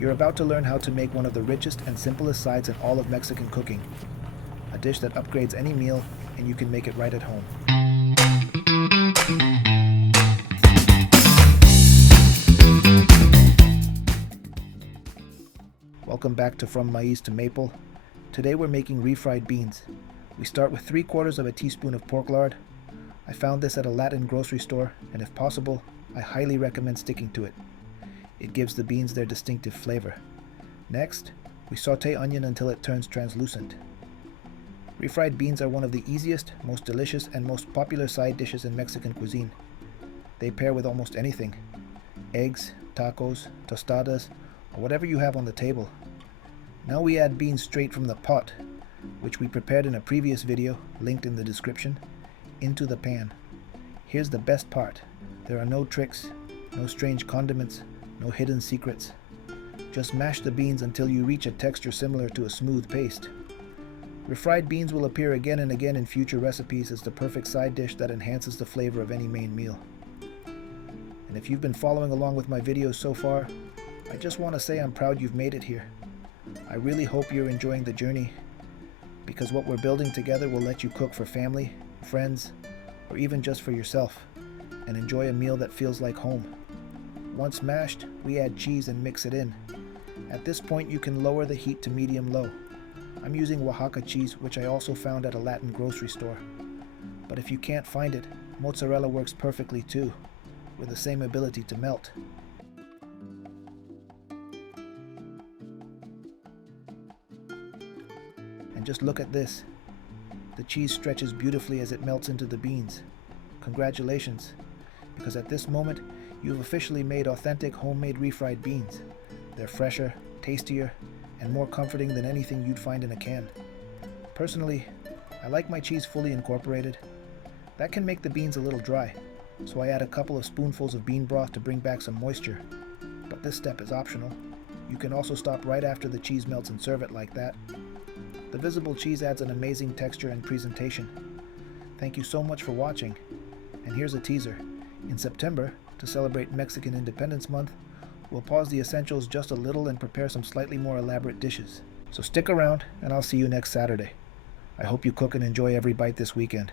You're about to learn how to make one of the richest and simplest sides in all of Mexican cooking. A dish that upgrades any meal, and you can make it right at home. Welcome back to From Maiz to Maple. Today we're making refried beans. We start with 3/4 of a teaspoon of pork lard. I found this at a Latin grocery store, and if possible, I highly recommend sticking to it. It gives the beans their distinctive flavor. Next, we saute onion until it turns translucent. Refried beans are one of the easiest, most delicious, and most popular side dishes in Mexican cuisine. They pair with almost anything: eggs, tacos, tostadas, or whatever you have on the table. Now we add beans straight from the pot, which we prepared in a previous video, linked in the description, into the pan. Here's the best part: there are no tricks, no strange condiments, no hidden secrets. Just mash the beans until you reach a texture similar to a smooth paste. Refried beans will appear again and again in future recipes as the perfect side dish that enhances the flavor of any main meal. And if you've been following along with my videos so far, I just want to say I'm proud you've made it here. I really hope you're enjoying the journey, because what we're building together will let you cook for family, friends, or even just for yourself, and enjoy a meal that feels like home. Once mashed, we add cheese and mix it in. At this point, you can lower the heat to medium-low. I'm using Oaxaca cheese, which I also found at a Latin grocery store. But if you can't find it, mozzarella works perfectly too, with the same ability to melt. And just look at this. The cheese stretches beautifully as it melts into the beans. Congratulations, because at this moment, you've officially made authentic homemade refried beans. They're fresher, tastier, and more comforting than anything you'd find in a can. Personally, I like my cheese fully incorporated. That can make the beans a little dry, so I add a couple of spoonfuls of bean broth to bring back some moisture. But this step is optional. You can also stop right after the cheese melts and serve it like that. The visible cheese adds an amazing texture and presentation. Thank you so much for watching. And here's a teaser. In September, to celebrate Mexican Independence Month, we'll pause the essentials just a little and prepare some slightly more elaborate dishes. So stick around, and I'll see you next Saturday. I hope you cook and enjoy every bite this weekend.